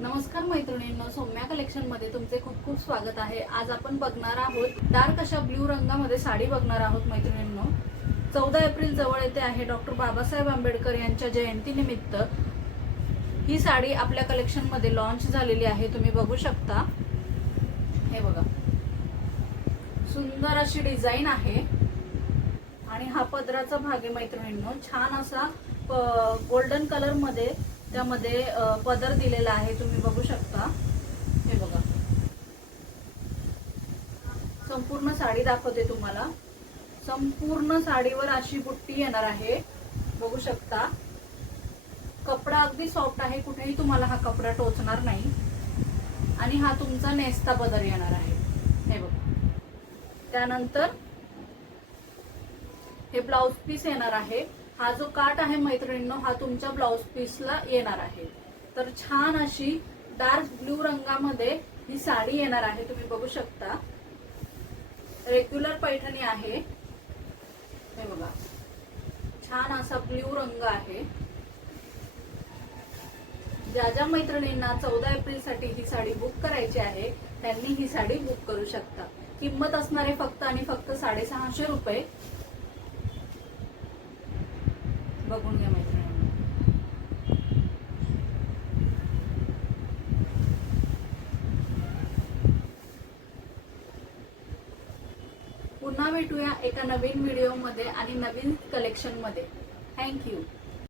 नमस्कार मैत्रिणींनो, सौम्या कलेक्शन मध्ये तुमचे खूप खूप स्वागत आहे। आज आपण बघणार आहोत डार्क अशा ब्ल्यू रंगामध्ये साडी बघणार आहोत मैत्रिणींनो। 14 एप्रिल जवळ येते आहे। डॉक्टर बाबासाहेब आंबेडकर यांच्या जयंतीनिमित्त ही साडी आपल्या कलेक्शन मध्ये लॉन्च झालेली आहे। तुम्ही बघू शकता, हे बघा, सुंदर अशी डिझाइन आहे आणि हा पदराचा भाग आहे मैत्रिणींनो। छान असा गोल्डन कलर मध्ये त्यामध्ये पदर दिलेला आहे, तुम्ही बघू शकता। हे बघा, संपूर्ण साडी दाखवते तुम्हाला। संपूर्ण साडीवर अशी बुट्टी येणार आहे, बघू शकता। कपडा अगदी सॉफ्ट आहे, कुठेही तुम्हाला हा कपडा टोचणार नाही आणि हा तुमचा नेस्ता पदर येणार आहे। हे बघा, त्यानंतर हे ब्लाउज पीस येणार आहे। हा जो काट आहे मैत्रिणींनो, हा तुमच्या ब्लाउज पीसला येणार आहे। तर छान अशी डार्क ब्ल्यू रंगामध्ये ही साडी येणार आहे, तुम्ही बघू शकता। रेग्युलर पैठणी आहे, हे बघा, छान असा ब्ल्यू रंग आहे। ज्या ज्या मैत्रिणींना 14 एप्रिल साठी ही साडी बुक करायची आहे त्यांनी ही साडी बुक करू शकता। किंमत असणार आहे फक्त आणि फक्त 650 रुपये। बघून घ्या मैत्रिणींनो। पुन्हा भेटूया एका नवीन व्हिडिओ मध्ये आणि नवीन कलेक्शन मध्ये। थँक्यू।